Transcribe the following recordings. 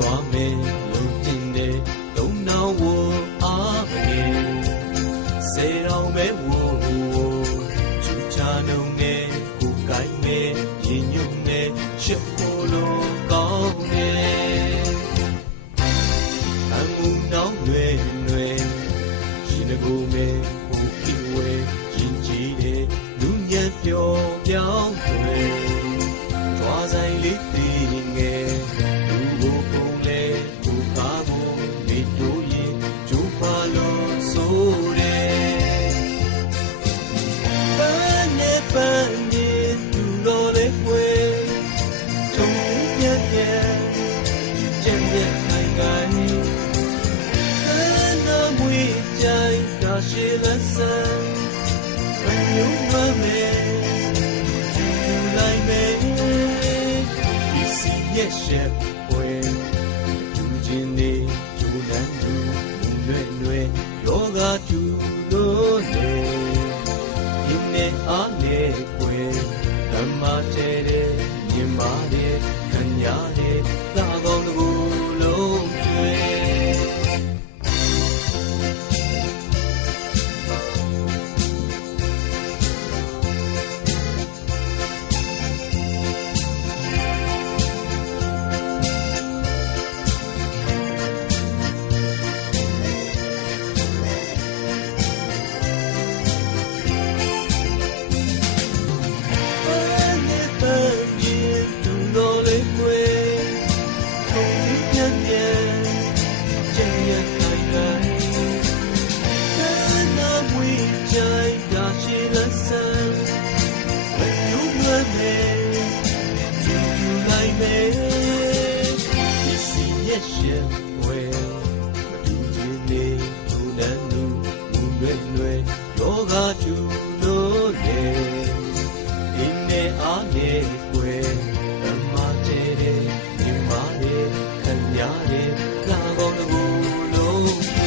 သွားမယ်လုံကျင်တဲ့သုံးတောင်ဝအားမနေစေတော်မဲဝချူချာနှုံနဲ့ကိုကိုင်းနဲ့ရင်ညွတ်နဲ့ရှက်ဖို့လို့ကောင်းတယ်အမှုနောင်တွေရှင်ကိုမဲကိုခိဝဲရင်ကြည်တဲ့လူညံ့ပျော်ပြောင်းတွေကြွားဆိုင်လေးတည်ငယ်လူကိုပုံလဲကိုကားကိုနေတို့ရင်ကျိုးပါလို့ဆိုတယ်ပန်းနဲ့ပန်းနဲ့သူတော်လေးွယ်ထုံပြက်ပြက်ကျန်တဲ့ခိုင်ခိုင်မွေးကြိုင်တာရှိလက်ဆန်းဘယ်လိုမှမဲကျူလိုက်မဲဒီစီရဲ့ရှက်ပွဲကျူချင်းနေကျူလန်းသူလွယ်ယောဂကျူလို့လေဒီနေ့အားနဲ့ပွဲဓမ္မကျဲတဲ့မြင်ပါတဲ့ခံရတဲ့သာကောင်းတကူလုံးကျွေယောဂကျူလို့လေဒီနေ့အားနဲ့ွယ်ဓမ္မကျဲတဲ့မြင်ပါတဲ့ခံရတဲ့လာကောင်းတကူလုံးရှင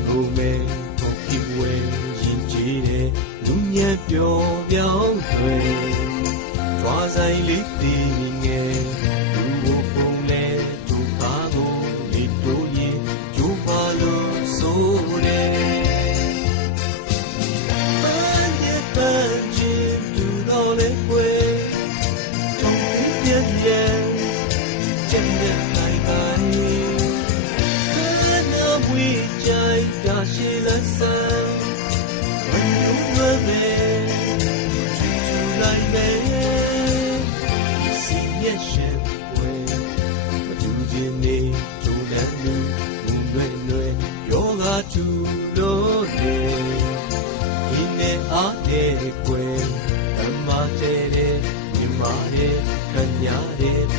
်ကိုမဲကိုခိဝဲရင်ကြည်တဲ့လူညံ့ပျော်ပြောင်းတွေကြွားဆိုင်လေးတည်ငယ်လူကိုပုံလဲသူကားကိုလေတို့ရင်ကျိုးပါလို့ဆိုတယ်ပန်းရဲ့ပန်းချင်းသူတော်လေးွယ်ထုံပြက်ပြက်ကျန်တဲ့တိုင်းတိုင်းဝေးကြိုင်တာရှိလက်ဆန်းဘယ်လိုမှမဲချူလိုက်မဲဒီစီရဲ့ရှက်ဝဲမတူခြင်းနေကျိုးလန်းလူလွယ်ယောဂကျူလို့လေဒီနေ့အားနဲ့ွယ်ဓမ္မကျဲတဲ့မြင်ပါတဲ့ခံရတဲ့